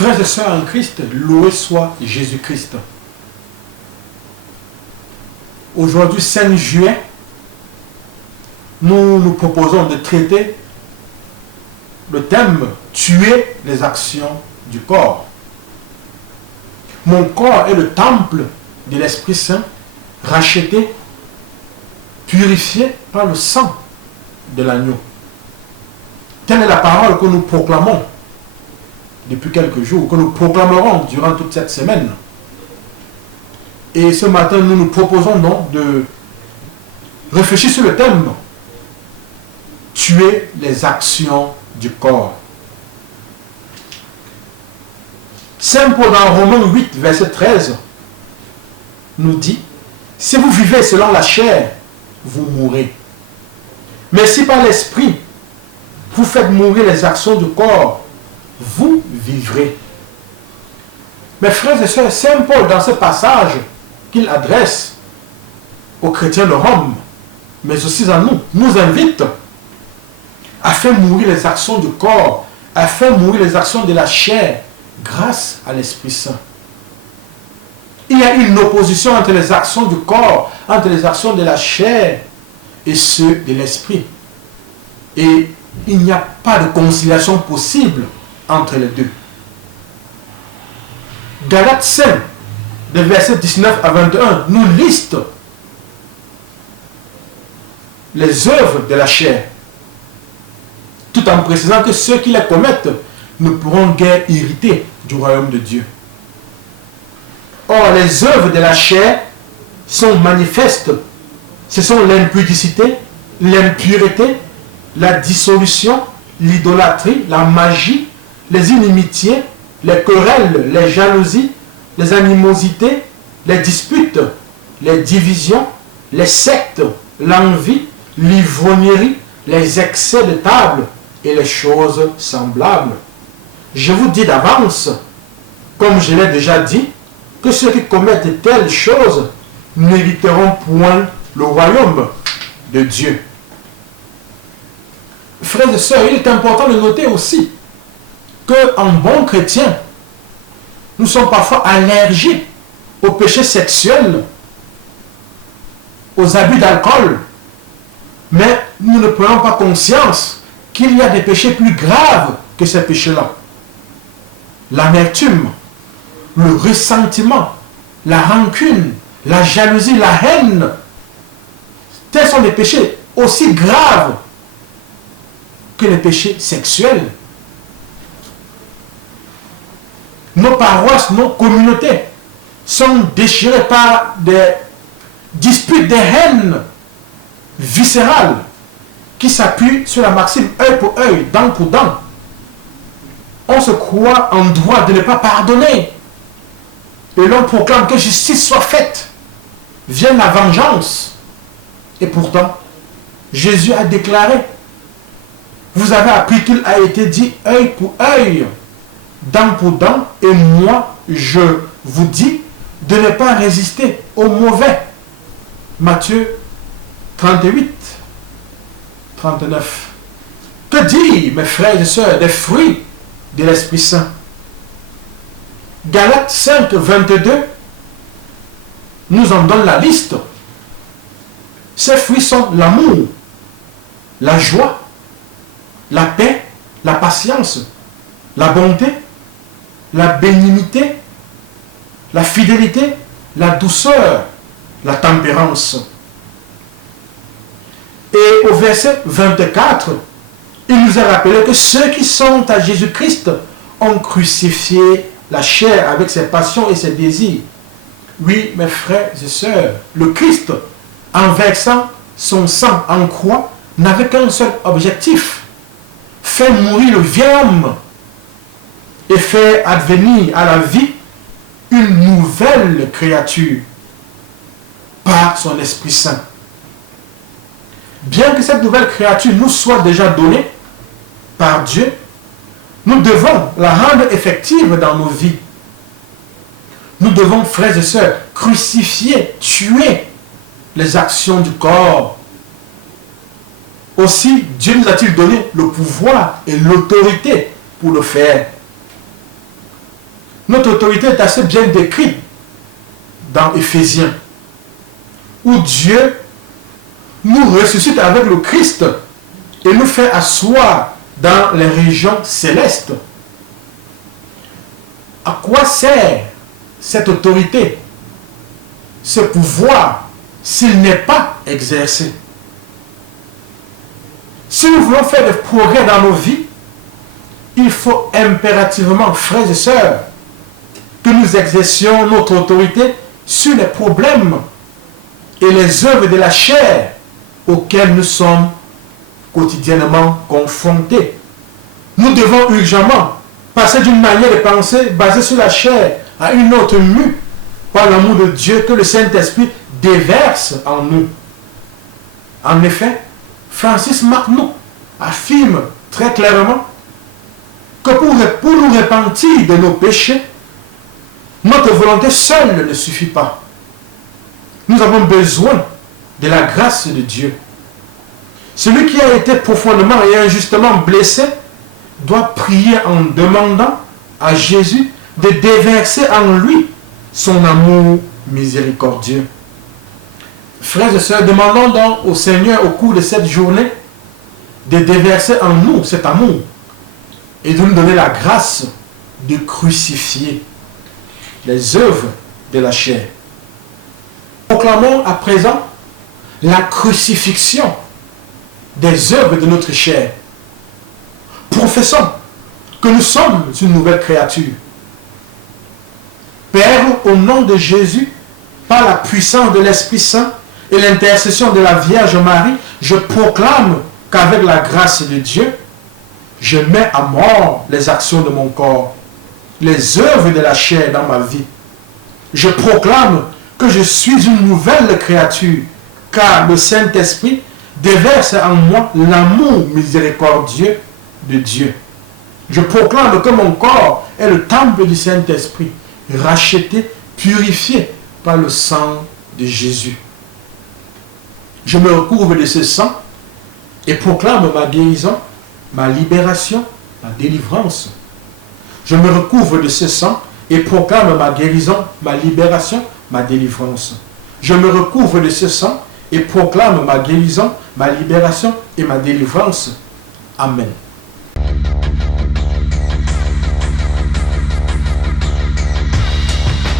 Frères et sœurs en Christ, loué soit Jésus-Christ. Aujourd'hui, 5 juillet, nous nous proposons de traiter le thème « Tuer les actions du corps ». Mon corps est le temple de l'Esprit Saint, racheté, purifié par le sang de l'agneau. Telle est la parole que nous proclamons depuis quelques jours, que nous proclamerons durant toute cette semaine. Et ce matin, nous nous proposons donc de réfléchir sur le thème « Tuer les actions du corps ». Saint Paul dans Romains 8, verset 13, nous dit « Si vous vivez selon la chair, vous mourrez. Mais si par l'esprit, vous faites mourir les actions du corps, vous vivrez. » Mes frères et sœurs, Saint Paul, dans ce passage qu'il adresse aux chrétiens de Rome, mais aussi à nous, nous invite à faire mourir les actions du corps, à faire mourir les actions de la chair, grâce à l'Esprit Saint. Il y a une opposition entre les actions du corps, entre les actions de la chair et ceux de l'Esprit. Et il n'y a pas de conciliation possible entre les deux. Galates 5, de versets 19 à 21, nous liste les œuvres de la chair, tout en précisant que ceux qui les commettent ne pourront guère hériter du royaume de Dieu. Or, les œuvres de la chair sont manifestes. Ce sont l'impudicité, l'impureté, la dissolution, l'idolâtrie, la magie, les inimitiés, les querelles, les jalousies, les animosités, les disputes, les divisions, les sectes, l'envie, l'ivrognerie, les excès de table et les choses semblables. Je vous dis d'avance, comme je l'ai déjà dit, que ceux qui commettent de telles choses n'hériteront point le royaume de Dieu. Frères et sœurs, il est important de noter aussi qu'en bon chrétien, nous sommes parfois allergiques aux péchés sexuels, aux abus d'alcool, mais nous ne prenons pas conscience qu'il y a des péchés plus graves que ces péchés-là. L'amertume, le ressentiment, la rancune, la jalousie, la haine, tels sont des péchés aussi graves que les péchés sexuels. Nos paroisses, nos communautés sont déchirées par des disputes, des haines viscérales qui s'appuient sur la maxime œil pour œil, dent pour dent. On se croit en droit de ne pas pardonner. Et l'on proclame que justice soit faite. Vienne la vengeance. Et pourtant, Jésus a déclaré, vous avez appris qu'il a été dit œil pour œil, dent pour dent, et moi, je vous dis de ne pas résister au mauvais. Matthieu 38, 39. Que dire, mes frères et sœurs, des fruits de l'Esprit Saint? Galates 5, 22 nous en donne la liste. Ces fruits sont l'amour, la joie, la paix, la patience, la bonté, la bénignité, la fidélité, la douceur, la tempérance. Et au verset 24, il nous a rappelé que ceux qui sont à Jésus-Christ ont crucifié la chair avec ses passions et ses désirs. Oui, mes frères et sœurs, le Christ, en versant son sang en croix, n'avait qu'un seul objectif: faire mourir le vieil homme et faire advenir à la vie une nouvelle créature par son Esprit Saint. Bien que cette nouvelle créature nous soit déjà donnée par Dieu, nous devons la rendre effective dans nos vies. Nous devons, frères et sœurs, crucifier, tuer les actions du corps. Aussi, Dieu nous a-t-il donné le pouvoir et l'autorité pour le faire. Notre autorité est assez bien décrite dans Éphésiens, où Dieu nous ressuscite avec le Christ et nous fait asseoir dans les régions célestes. À quoi sert cette autorité, ce pouvoir, s'il n'est pas exercé? Si nous voulons faire des progrès dans nos vies, il faut impérativement, frères et sœurs, que nous exercions notre autorité sur les problèmes et les œuvres de la chair auxquelles nous sommes quotidiennement confrontés. Nous devons urgemment passer d'une manière de penser basée sur la chair à une autre mue par l'amour de Dieu que le Saint-Esprit déverse en nous. En effet, Francis Marteau affirme très clairement que pour nous repentir de nos péchés, notre volonté seule ne suffit pas. Nous avons besoin de la grâce de Dieu. Celui qui a été profondément et injustement blessé doit prier en demandant à Jésus de déverser en lui son amour miséricordieux. Frères et sœurs, demandons donc au Seigneur au cours de cette journée de déverser en nous cet amour et de nous donner la grâce de crucifier les œuvres de la chair. Proclamons à présent la crucifixion des œuvres de notre chair. Professons que nous sommes une nouvelle créature. Père, au nom de Jésus, par la puissance de l'Esprit Saint et l'intercession de la Vierge Marie, je proclame qu'avec la grâce de Dieu, je mets à mort les actions de mon corps, les œuvres de la chair dans ma vie. Je proclame que je suis une nouvelle créature, car le Saint-Esprit déverse en moi l'amour miséricordieux de Dieu. Je proclame que mon corps est le temple du Saint-Esprit, racheté, purifié par le sang de Jésus. Je me recouvre de ce sang et proclame ma guérison, ma libération, ma délivrance. Je me recouvre de ce sang et proclame ma guérison, ma libération, ma délivrance. Je me recouvre de ce sang et proclame ma guérison, ma libération et ma délivrance. Amen.